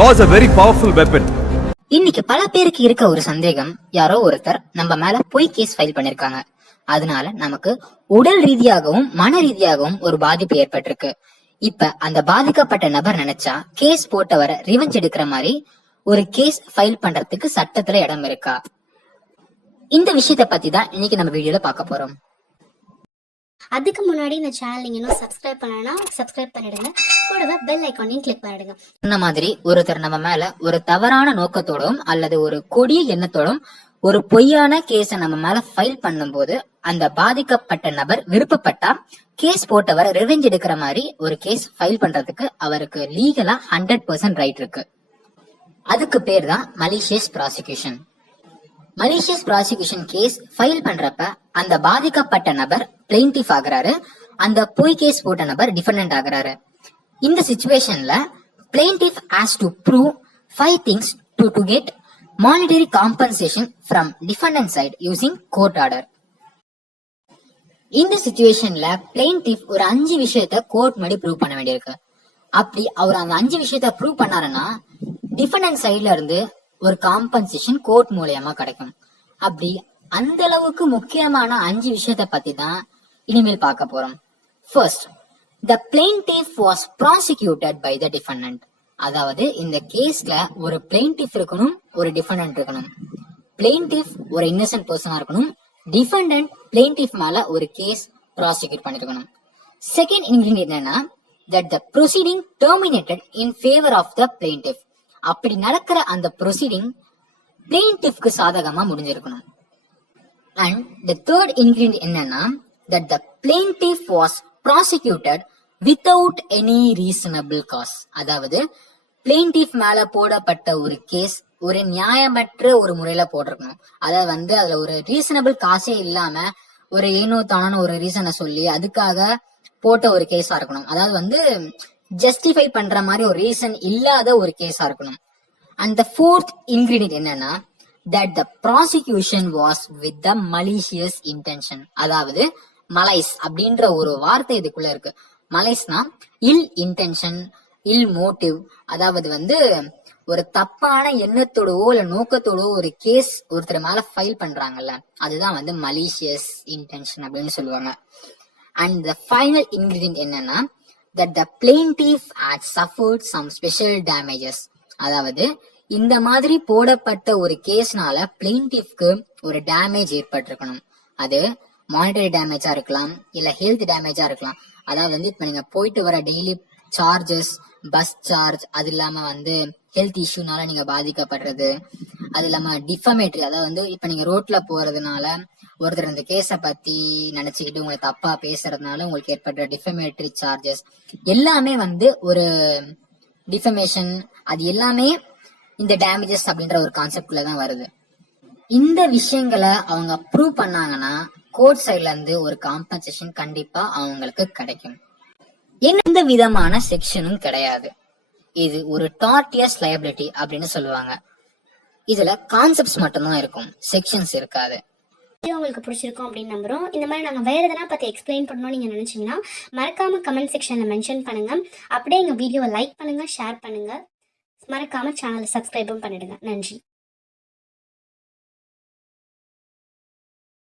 Law is a very powerful weapon. இன்னைக்கு பல பேருக்கு இருக்க ஒரு சந்தேகம் யாரோ ஒருத்தர் நம்ம மேல பொய் கேஸ் ஃபைல் பண்ணிருக்காங்க. அதனால நமக்கு உடல் ரீதியாகவும் மன ரீதியாகவும் ஒரு பாதிப்பு ஏற்பட்டிருக்கு. இப்ப அந்த பாதிக்கப்பட்ட நபர் நினைச்சா கேஸ் போட்டவரை ரிவெஞ்ச் எடுக்கிற மாதிரி ஒரு கேஸ் ஃபைல் பண்றதுக்கு சட்டத்துல இடம் இருக்கா? இந்த விஷயத்த பத்தி தான் இன்னைக்கு நம்ம வீடியோல பார்க்க போறோம். அதுக்கு முன்னாடி இந்த சேனல் நீங்கள் இன்னும் சப்ஸ்கிரைப் பண்ணலைன்னா சப்ஸ்கிரைப் பண்ணிடுங்க. கூடவே பெல் ஐக்கானையும் கிளிக் பண்ணிடுங்க. இந்த மாதிரி ஒருத்தர் நம்ம மேல ஒரு தவறான நோக்கத்தோடும் அல்லது ஒரு கொடிய எண்ணத்தோடும் ஒரு பொய்யான கேஸ நம்ம மேல ஃபைல் பண்ணும்போது அந்த பாதிக்கப்பட்ட நபர் விருப்பப்பட்டா கேஸ் போட்டவர் ரிவெஞ்ச் எடுக்கிற மாதிரி ஒரு கேஸ் ஃபைல் பண்றதுக்கு அவருக்கு லீகலா ஹண்ட்ரட் பர்சன்ட் ரைட் இருக்கு. அதுக்கு பேர் தான் malicious prosecution malicious prosecution case file பண்றப்ப அந்த பாதிக்கப்பட்ட நபர் பிளெயின்டிஃப் ஆகுறாரு. அந்த பொய் கேஸ் போட்ட நபர் டிஃபெண்டன்ட் ஆகுறாரு. இந்த சுச்சுவேஷன்ல plaintiff has to prove five things to to get monetary compensation from defendant side using court order இந்த சுச்சுவேஷன்ல பிளெயின்டிஃப் ஒரு அஞ்சு விஷயத்த கோர்ட் முன்னாடி ப்ரூவ் பண்ண வேண்டியிருக்கு. அப்படி அவர் அந்த அஞ்சு விஷயத்த ப்ரூவ் பண்ணாருன்னா டிஃபண்டன்ட் சைடுல இருந்து ஒரு காம்பன்சேஷன் கோர்ட் மூலியமா கிடைக்கும். அப்படி அந்த அளவுக்கு முக்கியமான அஞ்சு விஷயத்த பத்தி தான் இனிமேல் பார்க்க போறோம். First the plaintiff was prosecuted by the defendant அதாவது இந்த கேஸ்ல ஒரு பிளெயின்டிஃப் இருக்கணும் ஒரு டிஃபெண்டன்ட் இருக்கணும். பிளெயின்டிஃப் ஒரு இன்னசென்ட் பர்சனா இருக்கணும். டிஃபெண்டன்ட் பிளெயின்டிஃப் மேல ஒரு கேஸ் ப்ராசிக்யூட் பண்ணிருக்கணும். செகண்ட் இன்கிரீடியன்ட் என்னன்னா that the proceeding terminated in favour of the plaintiff அப்படி நடக்கிற அந்த ப்ரொசீடிங் பிளெயின்டிஃப்க்கு சாதகமா முடிஞ்சிருக்கணும். அண்ட் த தேர்ட் இன்கிரீடியன்ட் என்னன்னா that the plaintiff was prosecuted without any reasonable cause அதாவது பிளெயின்டிஃப் மேல போடப்பட்ட ஒரு கேஸ் ஒரு நியாயமற்ற ஒரு முறையில போட்டிருக்கணும். அதாவது வந்து அதுல ஒரு ரீசனபிள் காசே இல்லாம ஒரு ஏனோ தானோ ஒரு ரீசனை சொல்லி அதுக்காக போட்ட ஒரு கேஸா இருக்கணும். அதாவது வந்து ஜஸ்டிஃபை பண்ற மாதிரி ஒரு ரீசன் இல்லாத ஒரு கேஸா இருக்கணும். அண்ட் த ஃபோர்த் இன்கிரீடியன்ட் என்னன்னா that the prosecution was with the malicious intention அதாவது மலைஸ் அப்படின்ற ஒரு வார்த்தை இதுக்குள்ள இருக்கு. மலைஸ்னா இல் இன்டென்ஷன் இல் மோட்டிவ். அதாவது வந்து ஒரு தப்பான எண்ணத்தோடவோ இல்ல நோக்கத்தோடவோ ஒரு கேஸ் ஒருத்தர் மேல ஃபைல் பண்றாங்கல்ல அதுதான் வந்து மலிஷியஸ் இன்டென்ஷன் அப்படின்னு சொல்லுவாங்க. அண்ட் த ஃபைனல் இன்கிரீடியன்ட் என்னன்னா that the plaintiff had suffered some special damages அதாவது இந்த மாதிரி போடப்பட்ட ஒரு கேஸ்னால பிளெயின்டிஃப்க்கு ஒரு டேமேஜ் ஏற்பட்டிருக்கணும். அது மானிட்டரி டேமேஜா இருக்கலாம் இல்ல ஹெல்த் டேமேஜா இருக்கலாம். அதாவது வந்து இப்ப நீங்க போயிட்டு வர டெய்லி சார்ஜஸ் பஸ் சார்ஜ் அது இல்லாம வந்து ஹெல்த் இஷ்யூனால நீங்க பாதிக்கப்படுறது. அது இல்லாம டிஃபமேட்ரி அதாவது வந்து இப்ப நீங்க ரோட்ல போறதுனால ஒருத்தர் இந்த கேஸ பத்தி நினைச்சுக்கிட்டு உங்களை தப்பா பேசுறதுனால உங்களுக்கு ஏற்பட்ட டிஃபமேட்ரி சார்ஜஸ் எல்லாமே வந்து ஒரு டிஃபமேஷன் அது எல்லாமே இந்த டேமேஜஸ் அப்படின்ற ஒரு கான்செப்ட்ல தான் வருது. இந்த விஷயங்களை அவங்க ப்ரூவ் பண்ணாங்கன்னா கோர்ட் சைட்ல இருந்து ஒரு காம்பன்சேஷன் கண்டிப்பா அவங்களுக்கு கிடைக்கும். எந்த விதமான செக்ஷனும் கிடையாது. இது ஒரு டார்டியஸ் லயபிலிட்டி அப்படின்னு சொல்லுவாங்க. இதுல கான்செப்ட்ஸ் மட்டும்தான் இருக்கும். செக்ஷன்ஸ் இருக்காது. வீடியோ உங்களுக்கு பிடிச்சிருக்கும் அப்படின்னு நம்புறோம். இந்த மாதிரி நாங்கள் வேறு எதனா பற்றி எக்ஸ்பிளைன் பண்ணணும்னு நீங்கள் நினச்சிங்கன்னா மறக்காமல் கமெண்ட் செக்ஷனில் மென்ஷன் பண்ணுங்கள் அப்படியே எங்கள் வீடியோவை லைக் பண்ணுங்கள் ஷேர் பண்ணுங்கள் மறக்காமல் சேனலை சப்ஸ்கிரைபும் பண்ணிடுங்க. நன்றி.